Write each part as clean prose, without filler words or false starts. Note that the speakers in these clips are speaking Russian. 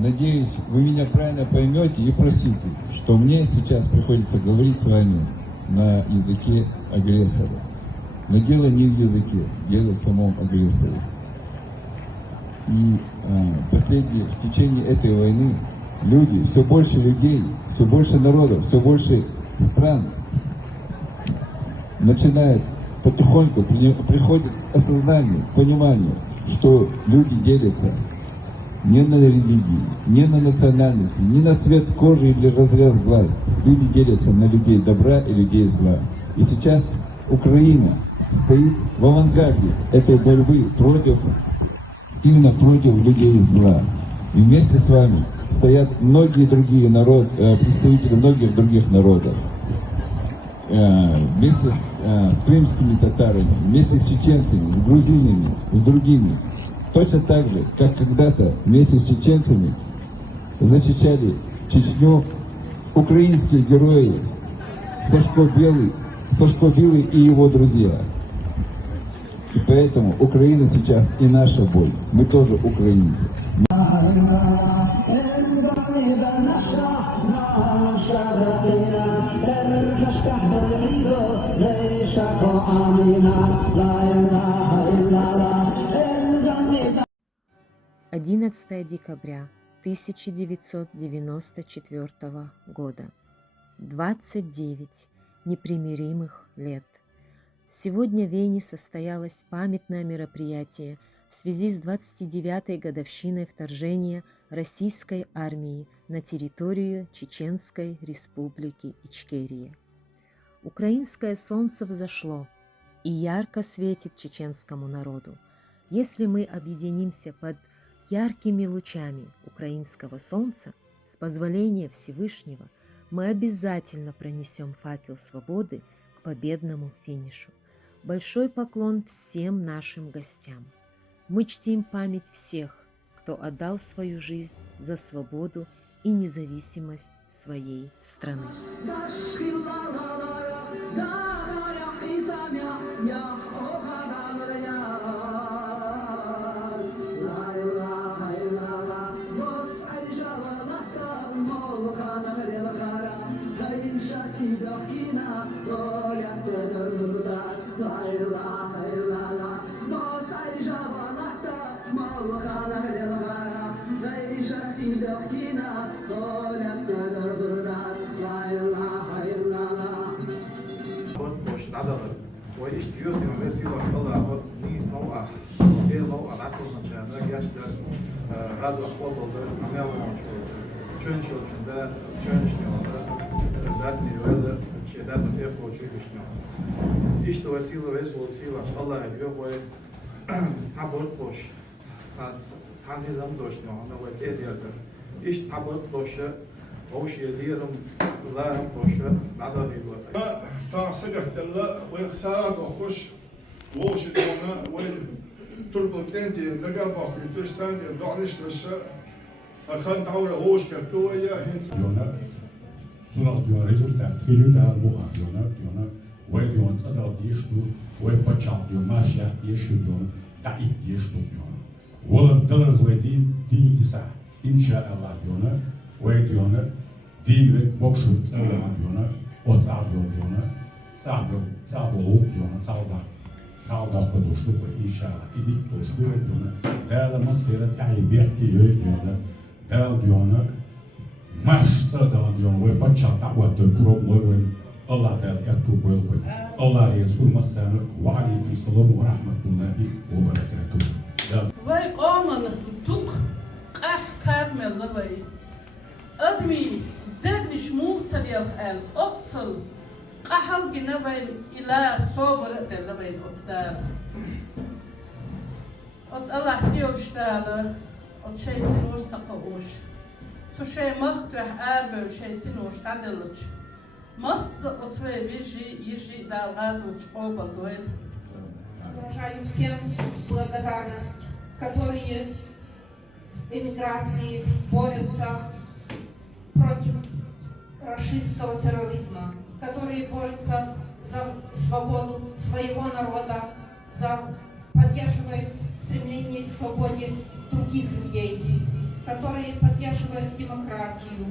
надеюсь, вы меня правильно поймете и простите, что мне сейчас приходится говорить с вами на языке агрессора. Но дело не в языке, дело в самом агрессоре. И в течение этой войны люди, все больше людей, все больше народов, все больше стран начинают потихоньку приходит к осознанию, к пониманию, что люди делятся не на религии, не на национальности, не на цвет кожи или разрез глаз. Люди делятся на людей добра и людей зла. И сейчас Украина стоит в авангарде этой борьбы именно против людей зла. И вместе с вами стоят многие другие представители многих других народов. Вместе с крымскими татарами, вместе с чеченцами, с грузинами, с другими. Точно так же, как когда-то вместе с чеченцами защищали Чечню украинские герои Сашко Белый и его друзья. И поэтому Украина сейчас и наша боль. Мы тоже украинцы. «11 декабря 1994 года. 29 непримиримых лет. Сегодня в Вене состоялось памятное мероприятие в связи с 29-й годовщиной вторжения российской армии на территорию Чеченской Республики Ичкерия. Украинское солнце взошло и ярко светит чеченскому народу. Если мы объединимся под яркими лучами украинского солнца, с позволения Всевышнего, мы обязательно пронесем факел свободы к победному финишу. Большой поклон всем нашим гостям. Мы чтим память всех, кто отдал свою жизнь за свободу и независимость своей страны. İşte vesile ve vesile Allah ediyor ve sabır boş sanizam doşno ona ve tediyadır. İş sabır boşa boş yediyorum la boşa nada diyor. تعصقت الله وخسارة وخش وش دوما وين تربط انتي نقابة في تشتان دعنش تشا أخذ تعور وش كتويا هنت Zodat je een resultaat daar waar je ons dat die stoel, waar je pachat je masha die stoel, dat ik die stoel. Wat dat is waar die isa, inshallah waar je die met boxen Allah of Sağda koduşlu bu inşallah. İdik doşlu ediyorlar. Değerli maskeler kaybet diyorlar. Değerli diyorlar. Maşta da diyorlar. Ve paçata ve de problem. Allah değerli problem. Allah Resul maskeler. Ve aleyküm selam ve rahmetullahi ve berekatuhu. Ve aman tuk kahkarmel ve admi degniş muhteliyel el otsal قحل جنبين إلى صبر دلبين أتدار أت الله تيو شتال أت شيء سنوش تقوش تو شيء مختوح أربع شيء سنوش تعدلش مص أتوي يجي دار غاز وتقوبل دويل. Выражаю всем благодарность, которые эмиграции борются против рашистского терроризма, которые борются за свободу своего народа, поддерживают стремление к свободе других людей, которые поддерживают демократию.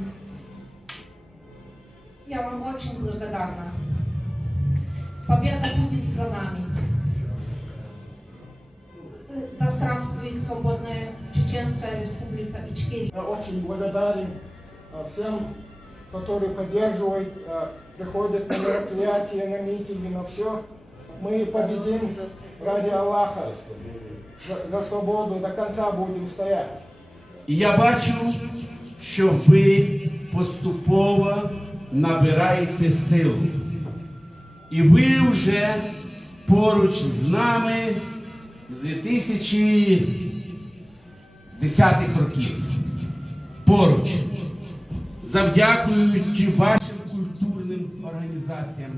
Я вам очень благодарна. Победа будет за нами. Да здравствует свободная Чеченская республика Ичкерия. Я очень благодарен всем, которые поддерживают, приходят на мероприятия, на митинги, на все. Мы победим ради Аллаха, за свободу, до конца будем стоять. І я бачу, що ви поступово набираєте сил. І ви вже поруч з нами з 2010-х років. Поруч. Завдякуючи вашим культурним організаціям.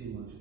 What's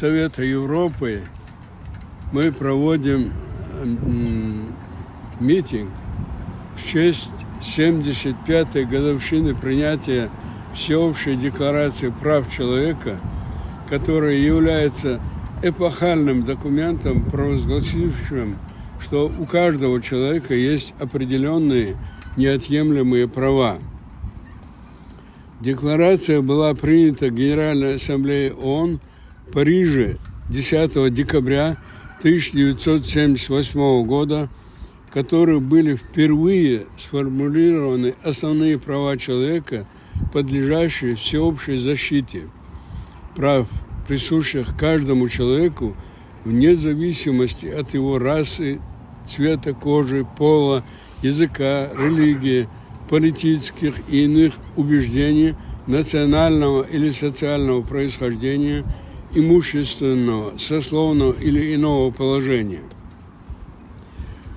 Совета Европы мы проводим митинг в честь 75-й годовщины принятия Всеобщей декларации прав человека, которая является эпохальным документом, провозгласившим, что у каждого человека есть определенные неотъемлемые права. Декларация была принята Генеральной Ассамблеей ООН в Париже 10 декабря 1978 года, в которой были впервые сформулированы основные права человека, подлежащие всеобщей защите, прав, присущих каждому человеку вне зависимости от его расы, цвета кожи, пола, языка, религии, политических и иных убеждений, национального или социального происхождения, имущественного, сословного или иного положения.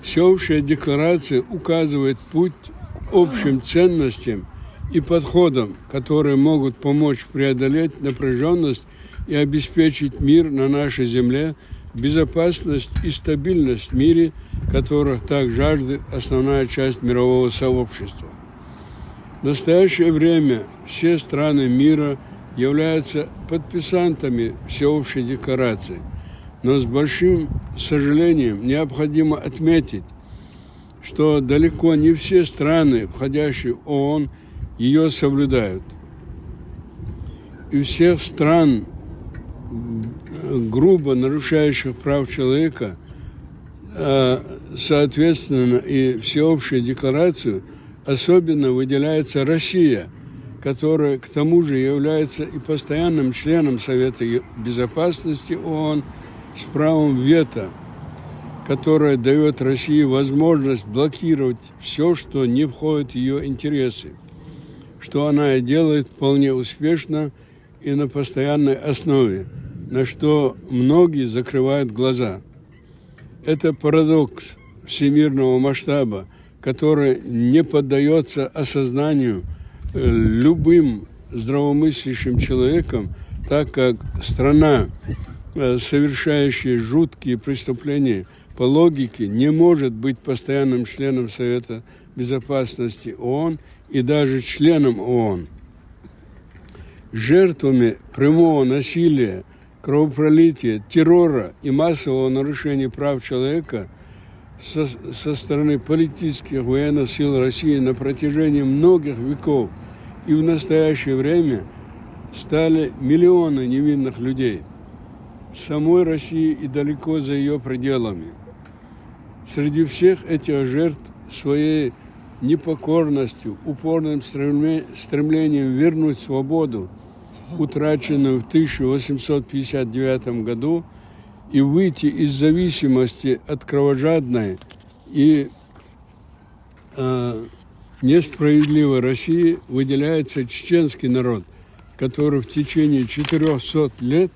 Всеобщая декларация указывает путь к общим ценностям и подходам, которые могут помочь преодолеть напряженность и обеспечить мир на нашей земле, безопасность и стабильность в мире, которых так жаждет основная часть мирового сообщества. В настоящее время все страны мира являются подписантами Всеобщей декларации, но с большим сожалением необходимо отметить, что далеко не все страны, входящие в ООН, ее соблюдают. Из всех стран, грубо нарушающих прав человека, соответственно, и Всеобщую декларацию, особенно выделяется Россия, которая к тому же является и постоянным членом Совета Безопасности ООН с правом вето, которое дает России возможность блокировать все, что не входит в ее интересы, что она и делает вполне успешно и на постоянной основе, на что многие закрывают глаза. Это парадокс всемирного масштаба, который не поддается осознанию любым здравомыслящим человеком, так как страна, совершающая жуткие преступления, по логике не может быть постоянным членом Совета Безопасности ООН и даже членом ООН. Жертвами прямого насилия, кровопролития, террора и массового нарушения прав человека со стороны политических военных сил России на протяжении многих веков и в настоящее время стали миллионы невинных людей в самой России и далеко за ее пределами. Среди всех этих жертв своей непокорностью, упорным стремлением вернуть свободу, утраченную в 1859 году, и выйти из зависимости от кровожадной и несправедливой России, выделяется чеченский народ, который в течение 400 лет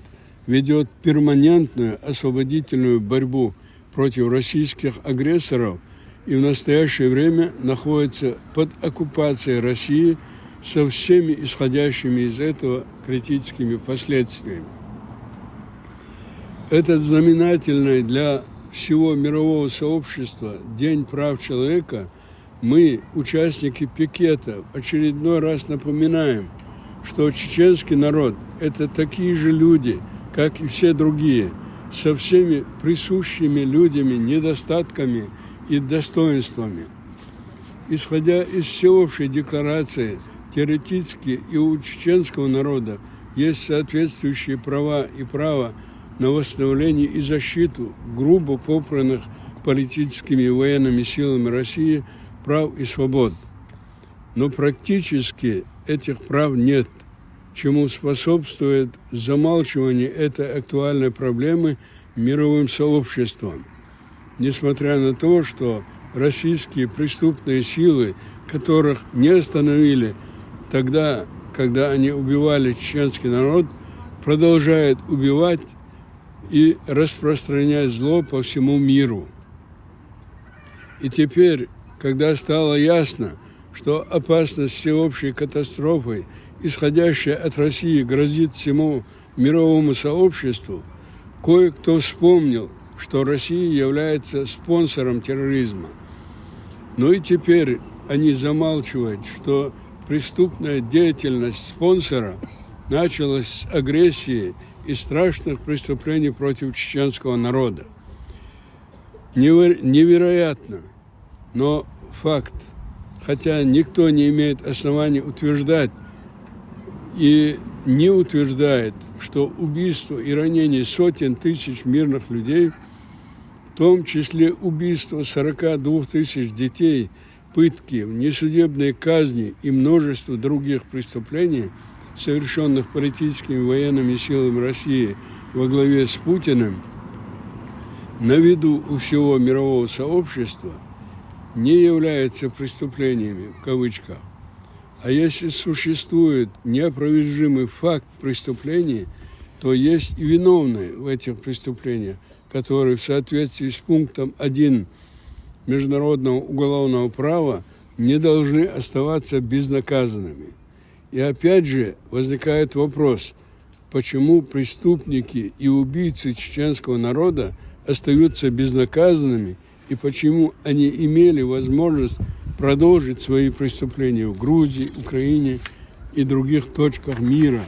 ведет перманентную освободительную борьбу против российских агрессоров и в настоящее время находится под оккупацией России со всеми исходящими из этого критическими последствиями. Этот знаменательный для всего мирового сообщества День прав человека мы, участники пикета, в очередной раз напоминаем, что чеченский народ – это такие же люди, как и все другие, со всеми присущими людьми недостатками и достоинствами. Исходя из Всеобщей декларации, теоретически и у чеченского народа есть соответствующие права и право на восстановление и защиту грубо попранных политическими и военными силами России прав и свобод. Но практически этих прав нет, чему способствует замалчивание этой актуальной проблемы мировым сообществом. Несмотря на то, что российские преступные силы, которых не остановили тогда, когда они убивали чеченский народ, продолжают убивать и распространять зло по всему миру. И теперь, когда стало ясно, что опасность всеобщей катастрофы, исходящая от России, грозит всему мировому сообществу, Кое-кто вспомнил, что Россия является спонсором терроризма. Но и теперь они замалчивают, что преступная деятельность спонсора началась с агрессии и страшных преступлений против чеченского народа. Невероятно, но факт, хотя никто не имеет оснований утверждать и не утверждает, что убийство и ранение сотен тысяч мирных людей, в том числе убийство 42 тысяч детей, пытки, несудебные казни и множество других преступлений, совершенных политическими и военными силами России во главе с Путиным, на виду у всего мирового сообщества, не являются преступлениями, в кавычках. А если существует неопровержимый факт преступлений, то есть и виновные в этих преступлениях, которые в соответствии с пунктом 1 Международного уголовного права не должны оставаться безнаказанными. И опять же возникает вопрос, почему преступники и убийцы чеченского народа остаются безнаказанными и почему они имели возможность продолжить свои преступления в Грузии, Украине и других точках мира.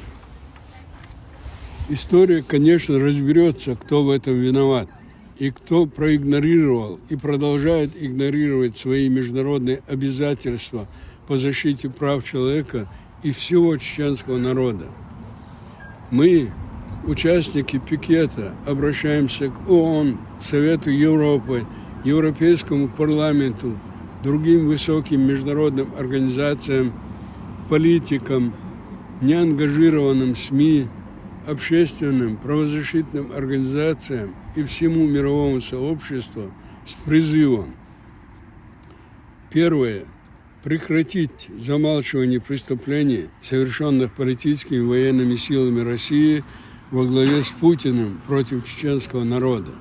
История, конечно, разберется, кто в этом виноват и кто проигнорировал и продолжает игнорировать свои международные обязательства по защите прав человека и всего чеченского народа. Мы, участники пикета, обращаемся к ООН, Совету Европы, Европейскому парламенту, другим высоким международным организациям, политикам, неангажированным СМИ, общественным, правозащитным организациям и всему мировому сообществу с призывом. Первое. Прекратить замалчивание преступлений, совершенных политическими и военными силами России во главе с Путиным против чеченского народа.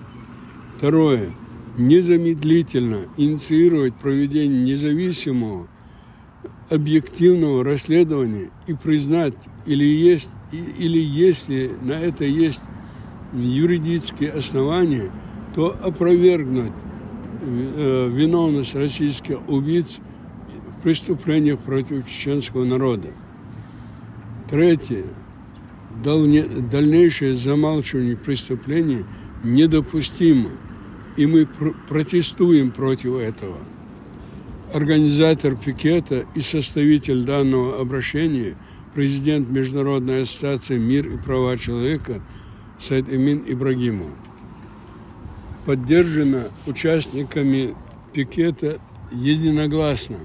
Второе. Незамедлительно инициировать проведение независимого, объективного расследования и признать, или если на это есть юридические основания, то опровергнуть виновность российских убийц в преступлениях против чеченского народа. Третье. Дальнейшее замалчивание преступлений недопустимо, и мы протестуем против этого. Организатор пикета и составитель данного обращения, президент Международной ассоциации «Мир и права человека» Саид Эмин Ибрагимов. Поддержано участниками пикета единогласно.